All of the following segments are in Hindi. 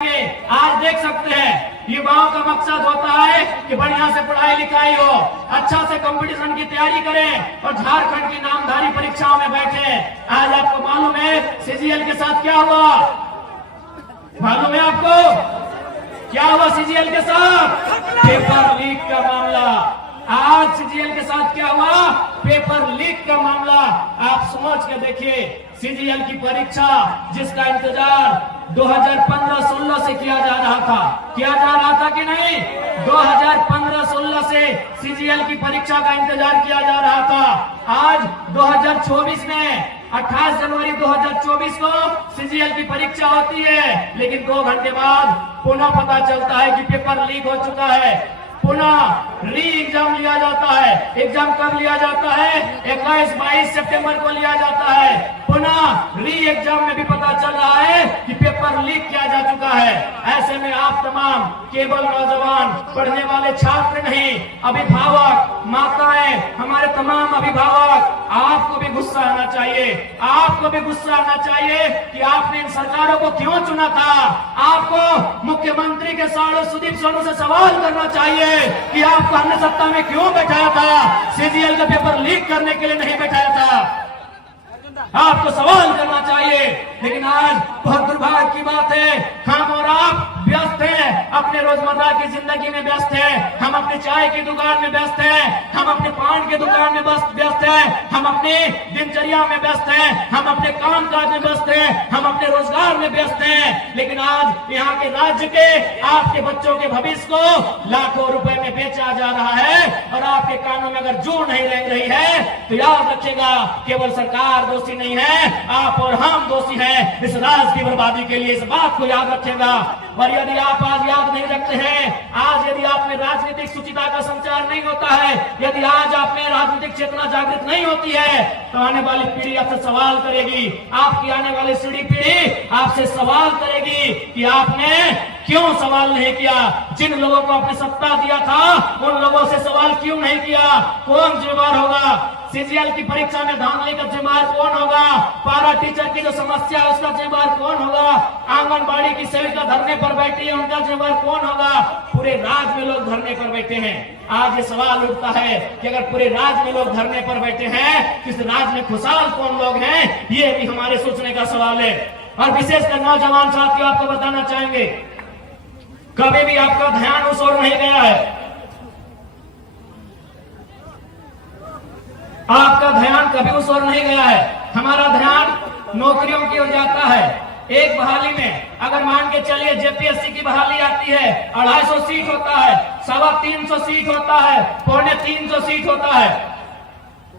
आज देख सकते हैं युवाओं का मकसद होता है कि बढ़िया से पढ़ाई लिखाई हो, अच्छा से कंपटीशन की तैयारी करें और झारखंड की नामधारी परीक्षाओं में बैठे। आज आपको मालूम है सीजीएल के साथ क्या हुआ? मालूम है आपको क्या हुआ सीजीएल के साथ? पेपर लीक का मामला। आज सीजीएल के साथ क्या हुआ? पेपर लीक का मामला। आप समझ के देखिए, सीजीएल की परीक्षा जिसका इंतजार 2015-16 से किया जा रहा था कि नहीं? 2015-16 से सीजीएल की परीक्षा का इंतजार किया जा रहा था। आज 2024 में 28 जनवरी 2024 को सीजीएल की परीक्षा होती है, लेकिन 2 घंटे बाद पुनः पता चलता है कि पेपर लीक हो चुका है। पुनः री एग्जाम लिया जाता है। एग्जाम कब लिया जाता है? 21-22 सितंबर को लिया जाता है। पुनः री एग्जाम में भी पता चल रहा है कि पेपर लीक किया जा चुका है। ऐसे में आप तमाम केवल नौजवान पढ़ने वाले छात्र नहीं, अभिभावक, माताएं, हमारे तमाम अभिभावक, आपको भी गुस्सा आना चाहिए। आपको भी गुस्सा आना चाहिए कि आपने इन सरकारों को क्यों चुना था। आपको मुख्यमंत्री के साड़ू सुदीप सोनू से सवाल करना चाहिए कि आपको हमने सत्ता में क्यों बैठाया था? सीजीएल का पेपर लीक करने के लिए नहीं बैठाया था। आपको सवाल करना चाहिए। लेकिन आज बहुत दुर्भाग्य की बात है, हम और आप व्यस्त हैं, अपने रोजमर्रा की जिंदगी में व्यस्त हैं। हम अपने चाय की दुकान में व्यस्त हैं, हम अपने पान की दुकान में व्यस्त हैं, हम अपने दिनचर्या में व्यस्त हैं, हम अपने काम काज में व्यस्त हैं, हम अपने रोजगार में व्यस्त हैं। लेकिन आज यहाँ के राज्य के आपके बच्चों के भविष्य को लाखों रुपए में बेचा जा रहा है और आपके कानों में अगर जू नहीं रह रही है तो याद रखिएगा, केवल सरकार दोषी नहीं है, आप और हम दोषी हैं इस राज्य की बर्बादी के लिए। इस बात को याद रखिएगा। और यदि आप आज याद नहीं रखते हैं, आज यदि आप में राजनीतिक सुचिता का संचार नहीं होता है, यदि आज आप में राजनीतिक चेतना जागृत नहीं होती है, तो आने वाली पीढ़ी आपसे सवाल करेगी। आपकी आने वाली पीढ़ी आपसे सवाल करेगी कि आपने क्यों सवाल नहीं किया? जिन लोगों को आपने सत्ता दिया था उन लोगों से सवाल क्यों नहीं किया? कौन जिम्मेदार होगा? सीजीएल की परीक्षा में धांधली का जिम्मेदार कौन होगा? पारा टीचर की जो समस्या है उसका जिम्मेदार कौन होगा? आंगनबाड़ी की सेविका धरने पर बैठी है, उनका जिम्मेदार कौन होगा? पूरे राज्य में लोग धरने पर बैठे हैं। आज ये सवाल उठता है कि अगर पूरे राज्य में लोग धरने पर बैठे हैं, किस राज्य में खुशहाल कौन लोग हैं? ये भी हमारे सोचने का सवाल है। और विशेषकर नौजवान साथियों, आपको बताना चाहेंगे, कभी भी आपका ध्यान उस ओर नहीं गया है। आपका ध्यान कभी उस ओर नहीं गया है। हमारा ध्यान नौकरियों की ओर जाता है। एक बहाली में अगर मान के चलिए जेपीएससी की बहाली आती है, 250 सीट होता है, 325 सीट होता है, 325 सीट होता है।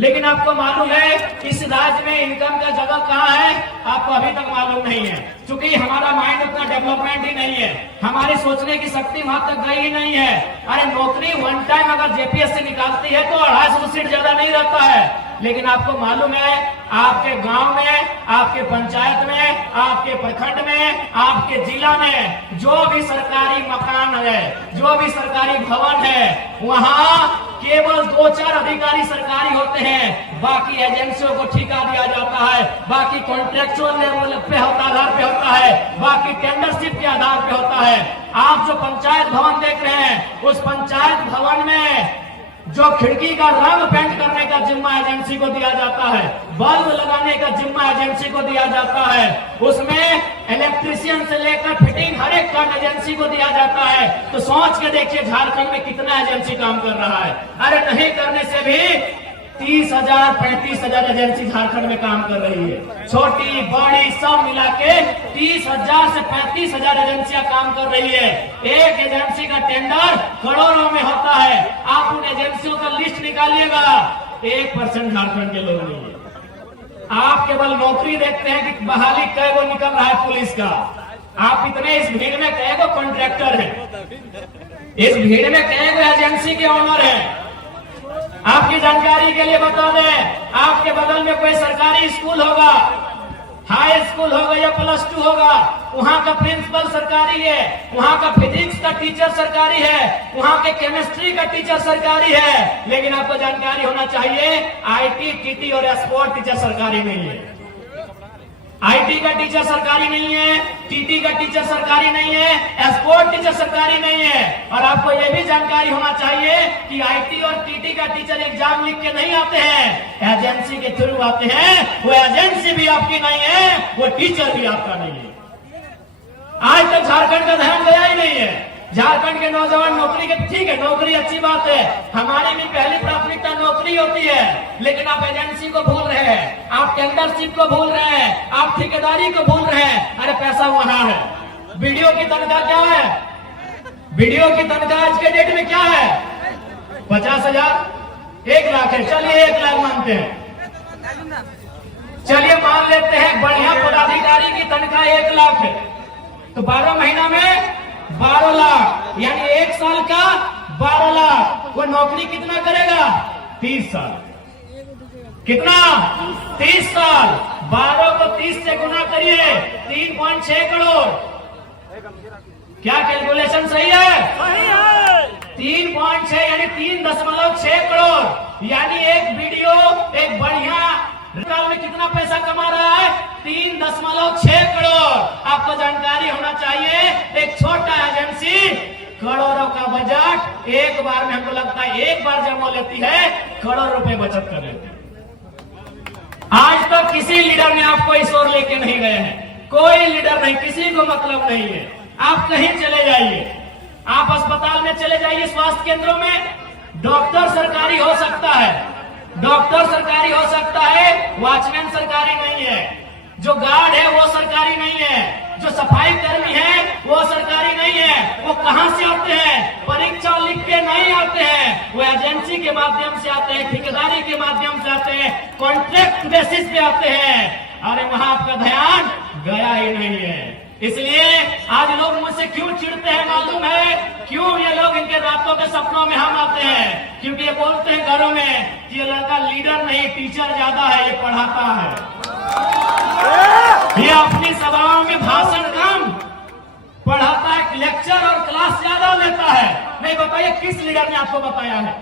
लेकिन आपको मालूम है इस राज्य में इनकम का जगह कहाँ है? आपको अभी तक मालूम नहीं है, क्योंकि हमारा माइंड उतना डेवलपमेंट ही नहीं है, हमारी सोचने की शक्ति वहां तक गई ही नहीं है। अरे नौकरी वन टाइम अगर जेपीएससी निकालती है तो 250 सीट ज्यादा नहीं रहता है। लेकिन आपको मालूम है आपके गांव में, आपके पंचायत में, आपके प्रखंड में, आपके जिला में जो भी सरकारी मकान है, जो भी सरकारी भवन है, वहां केवल 2-4 अधिकारी सरकारी होते हैं। बाकी एजेंसियों को ठेका दिया जाता है, बाकी कॉन्ट्रेक्चुअल लेवल पे आधार पे होता है, बाकी टेंडरशिप के आधार पे होता है। आप जो पंचायत भवन देख रहे हैं, उस पंचायत भवन में जो खिड़की का रंग पेंट करने का जिम्मा एजेंसी को दिया जाता है, बल्ब लगाने का जिम्मा एजेंसी को दिया जाता है, उसमें इलेक्ट्रिशियन से लेकर फिटिंग हर एक काम एजेंसी को दिया जाता है। तो सोच के देखिए झारखंड में कितना एजेंसी काम कर रहा है। अरे नहीं करने से भी 30,000 35,000 एजेंसी झारखंड में काम कर रही है। छोटी बड़ी सब मिला के 30,000 से 35,000 एजेंसियां काम कर रही है। एक एजेंसी का टेंडर करोड़ों में होता है। आप उन एजेंसियों का लिस्ट निकालिएगा, 1% झारखंड के लोग नहीं है। आप केवल नौकरी देखते हैं कि बहाली कै गो निकल रहा है पुलिस का। आप इतने इस भीड़ में कै गो कॉन्ट्रैक्टर है, इस भीड़ में कै गो एजेंसी के ऑनर है। आपकी जानकारी के लिए बता दें, आपके बगल में कोई सरकारी स्कूल होगा, हाई स्कूल होगा या +2 होगा, वहाँ का प्रिंसिपल सरकारी है, वहाँ का फिजिक्स का टीचर सरकारी है, वहाँ के केमिस्ट्री का टीचर सरकारी है। लेकिन आपको जानकारी होना चाहिए IT, TT और स्पोर्ट टीचर सरकारी नहीं है। आईटी का टीचर सरकारी नहीं है, टीटी का टीचर सरकारी नहीं है, एस्पोर्ट टीचर सरकारी नहीं है। और आपको यह भी जानकारी होना चाहिए कि आईटी और टीटी का टीचर एग्जाम लिख के नहीं आते हैं, एजेंसी के थ्रू आते हैं। वो एजेंसी भी आपकी नहीं है, वो टीचर भी आपका नहीं है। आज तक झारखंड का ध्यान गया ही नहीं है। झारखंड के नौजवान नौकरी के, ठीक है नौकरी अच्छी बात है, हमारी भी पहली प्राथमिकता नौकरी होती है, लेकिन आप एजेंसी को भूल रहे हैं, आप टेंडरशिप को भूल रहे हैं, आप ठेकेदारी को भूल रहे हैं। अरे पैसा वहां है। वीडियो की तनख्वाह क्या है? वीडियो की तनख्वाह आज के डेट में क्या है? 50,000, 1 लाख है। चलिए 1 लाख मानते हैं, चलिए मान लेते हैं बढ़िया पदाधिकारी की तनख्वाह 1 लाख है, तो 12 महीना में 12 लाख, यानी 1 साल का 12 लाख। वो नौकरी कितना करेगा? 30 साल। कितना? 30 साल। 12 को 30 से गुना करिए, 3.6 करोड़। क्या कैलकुलेशन सही है? 3.6 यानी 3.6 करोड़। यानी एक वीडियो एक बढ़िया साल में कितना पैसा कमा रहा है? 3.6 करोड़। आपको जानकारी होना चाहिए, एक छोटा एजेंसी करोड़ों का बजट एक बार में, हमको लगता है एक बार जब वो लेती है करोड़ रुपए बचत कर लेती है। आज तक किसी लीडर ने आपको इस ओर लेके नहीं गए हैं, कोई लीडर नहीं, किसी को मतलब नहीं है। आप कहीं चले जाइए, आप अस्पताल में चले जाइए, स्वास्थ्य केंद्रों में, डॉक्टर सरकारी हो सकता है, डॉक्टर सरकारी हो सकता है, वॉचमैन सरकारी नहीं है, जो गार्ड है वो सरकारी नहीं है, जो सफाई कर्मी है वो सरकारी नहीं है। वो कहां से आते हैं? परीक्षा लिख के नहीं आते हैं, वो एजेंसी के माध्यम से आते हैं, ठेकेदारी के माध्यम से आते हैं, कॉन्ट्रैक्ट बेसिस पे आते हैं। अरे वहां आपका ध्यान गया ही नहीं है। इसलिए आज लोग मुझसे क्यों चिढ़ते हैं मालूम है? क्यों ये लोग इनके रातों के सपनों में हम आते हैं? क्योंकि ये बोलते हैं घरों में कि ये लड़का लीडर नहीं टीचर ज्यादा है, ये पढ़ाता है, ये अपनी सभाओं में भाषण कम पढ़ाता है, लेक्चर और क्लास ज्यादा लेता है। नहीं बताइए किस लीडर ने आपको बताया है?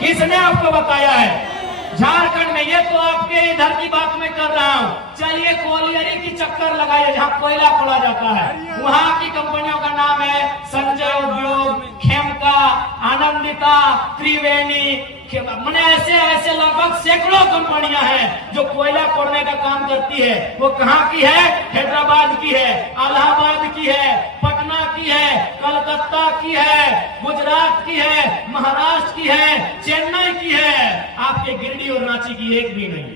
किसने आपको बताया है? झारखंड में, ये तो आपके इधर की बात मैं कर रहा हूँ। चलिए कोयलियरी की चक्कर लगाइए, जहाँ कोयला खोला जाता है, वहां की कंपनियों का नाम है संजय उद्योग, खेमका, आनंदिता, त्रिवेणी, मैंने ऐसे लगभग सैकड़ों कंपनियां हैं जो कोयला खोदने का काम करती है। वो कहाँ की है? हैदराबाद की है, इलाहाबाद की है, पटना की है, कलकत्ता की है, गुजरात की है, महाराष्ट्र की है, चेन्नई की है। आपके गिरिडीह और रांची की एक भी नहीं।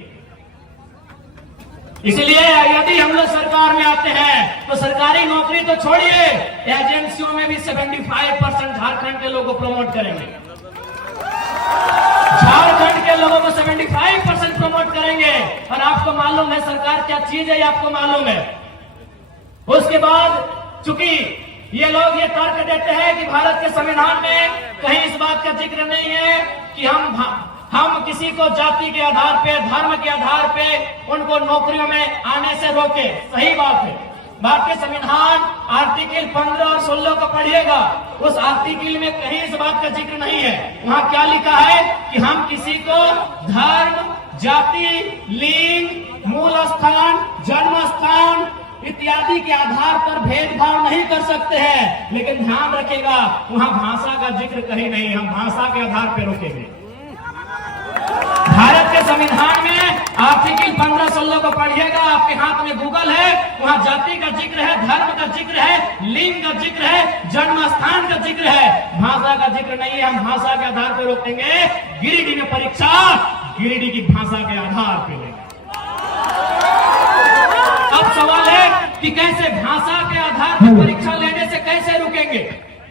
इसलिए यदि हम लोग सरकार में आते हैं तो सरकारी नौकरी तो छोड़िए, एजेंसियों में भी 75% झारखंड के लोगों को प्रमोट करेंगे। झारखंड के लोगों को 75% प्रमोट करेंगे। और आपको मालूम है सरकार क्या चीज है, आपको मालूम है। उसके बाद चूंकि ये लोग ये तर्क देते हैं कि भारत के संविधान में कहीं इस बात का जिक्र नहीं है कि हम किसी को जाति के आधार पे, धर्म के आधार पे उनको नौकरियों में आने से रोके। सही बात है। भारतीय संविधान आर्टिकल 15 और 16 को पढ़िएगा, उस आर्टिकल में कहीं इस बात का जिक्र नहीं है। वहां क्या लिखा है कि हम किसी को धर्म, जाति, लिंग, मूल स्थान, जन्म स्थान इत्यादि के आधार पर भेदभाव नहीं कर सकते हैं। लेकिन ध्यान रखिएगा, वहां भाषा का जिक्र कहीं नहीं, हम भाषा के आधार पर रोकेंगे। भारत के संविधान में आर्टिकल 15-16 को पढ़िएगा, आपके हाथ में गूगल है, वहां जाति का जिक्र है, धर्म का जिक्र है, लिंग का जिक्र है, जन्म स्थान का जिक्र है, भाषा का जिक्र नहीं है। हम भाषा के आधार पर रोकेंगे। गिरिडीह में परीक्षा गिरिडीह की भाषा के आधार पर लेंगे। अब सवाल है कि कैसे भाषा के आधार पर परीक्षा लेने से कैसे रुकेंगे?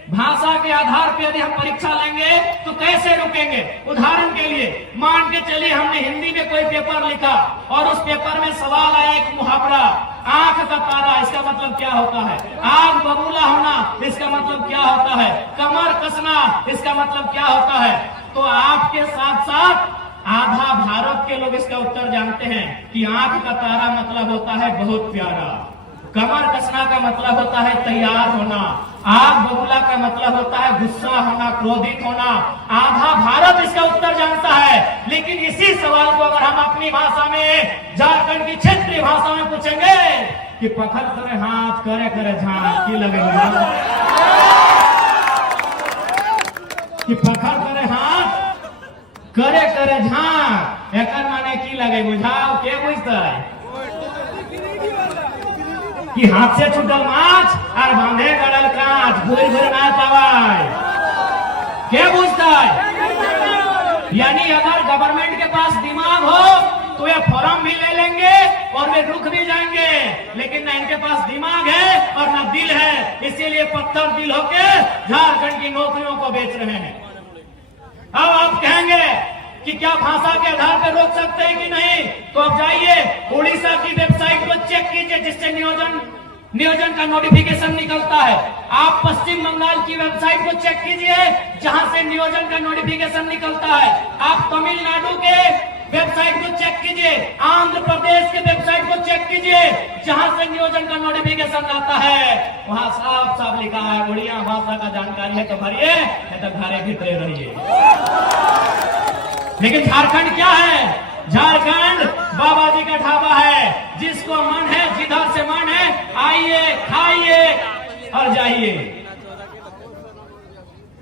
भाषा के आधार पर यदि हम परीक्षा लेंगे तो कैसे रुकेंगे? उदाहरण के लिए मान के चलिए हमने हिंदी में कोई पेपर लिखा और उस पेपर में सवाल आया एक मुहावरा, आंख का तारा, इसका मतलब क्या होता है? आग बबूला होना, इसका मतलब क्या होता है? कमर कसना, इसका मतलब क्या होता है? तो आपके साथ साथ आधा भारत के लोग इसका उत्तर जानते हैं कि आंख का तारा मतलब होता है बहुत प्यारा, कमर कसना का मतलब होता है तैयार होना, आग बबूला का मतलब होता है गुस्सा होना, क्रोधित होना। आधा भारत इसका उत्तर जानता है। लेकिन इसी सवाल को अगर हम अपनी भाषा में, झारखंड की क्षेत्रीय भाषा में पूछेंगे कि पकड़ करे हाथ करे करे झांक की लगे कि पकड़ करे हाथ करे करे झांक एक माने की लगे बुझाओ के बुझता है कि हाथ से छूटल माछ और बांधे गड़ल कांच घूर घूर ना पावाय क्या बुझता है। यानी अगर गवर्नमेंट के पास दिमाग हो तो ये फॉर्म भी ले लेंगे और वे रुक भी जाएंगे, लेकिन ना इनके पास दिमाग है और ना दिल है, इसीलिए पत्थर दिल होके झारखंड की नौकरियों को बेच रहे हैं। अब आप कहेंगे कि क्या भाषा के आधार पर रोक सकते हैं कि नहीं, तो आप जाइए उड़ीसा की वेबसाइट को चेक कीजिए जिससे नियोजन का नोटिफिकेशन निकलता है। आप पश्चिम बंगाल की वेबसाइट को चेक कीजिए जहां से नियोजन का नोटिफिकेशन निकलता है। आप तमिलनाडु के वेबसाइट को चेक कीजिए, आंध्र प्रदेश के वेबसाइट को चेक कीजिए जहां से नियोजन का नोटिफिकेशन आता है। वहां साफ साफ लिखा है उड़िया भाषा का जानकारी है तो भरिए, नहीं तो घरे भीतरे रहिए। लेकिन झारखंड क्या है? झारखंड बाबा जी का ढाबा है। जिसको मन है, जिधर से मन है, आइए खाइए और जाइए।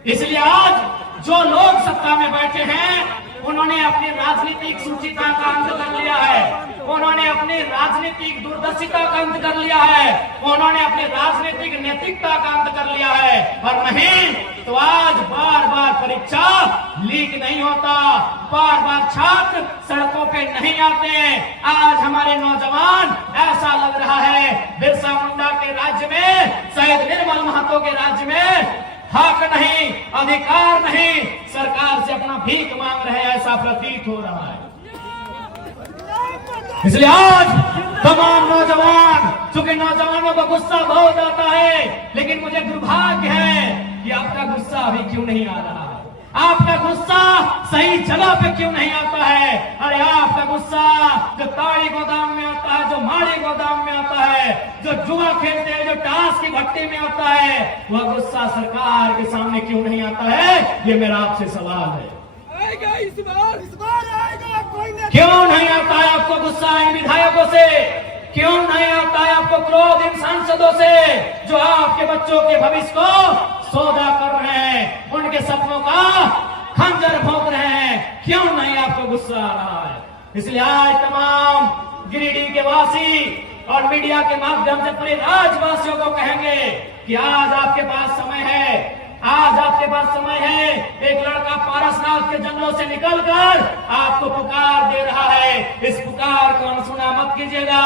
इसलिए आज जो लोग सत्ता में बैठे हैं उन्होंने अपनी राजनीतिक सूचिता का अंत कर लिया है, उन्होंने अपनी राजनीतिक दूरदर्शिता का अंत कर लिया है, उन्होंने अपनी राजनीतिक नैतिकता का अंत कर लिया है। और नहीं तो आज बार बार परीक्षा लीक नहीं होता, बार बार छात्र सड़कों पे नहीं आते। आज हमारे नौजवान ऐसा लग रहा है बिरसा मुंडा के राज्य में, शहीद निर्मल महतो के राज्य में हक नहीं, अधिकार नहीं, सरकार से अपना भीख मांग रहे हैं, ऐसा प्रतीत हो रहा है। इसलिए आज तमाम नौजवान, चूंकि नौजवानों को गुस्सा बहुत आता है, लेकिन मुझे दुर्भाग्य है कि आपका गुस्सा अभी क्यों नहीं आ रहा, आपका गुस्सा सही जगह पे क्यों नहीं आता है। अरे आपका गुस्सा जो ताड़ी गोदाम में आता है, जो माड़ी गोदाम में आता है, जो जुआ खेलते हैं, जो टास की भट्टी में आता है, वह गुस्सा सरकार के सामने क्यों नहीं आता है, ये मेरा आपसे सवाल है। आएगा इस बार आएगा, कोई नहीं। क्यों नहीं आता है आपको गुस्सा इन विधायकों से? क्यों नहीं आता है आपको क्रोध इन सांसदों से जो आपके बच्चों के भविष्य को सौदा कर रहे हैं, उनके सपनों का खंजर भोंक रहे हैं? क्यों नहीं आपको गुस्सा आ रहा है? इसलिए आज तमाम गिरिडीह के वासी और मीडिया के माध्यम से पूरे राज्यवासियों को कहेंगे कि आज आपके पास समय है, आज आपके पास समय है। एक लड़का पारसनाथ के जंगलों से निकलकर आपको पुकार दे रहा है, इस पुकार को अनसुना मत कीजिएगा,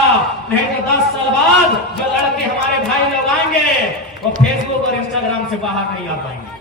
नहीं तो 10 साल बाद जो लड़के हमारे भाई लोग आएंगे वो फेसबुक और इंस्टाग्राम से बाहर नहीं आ पाएंगे।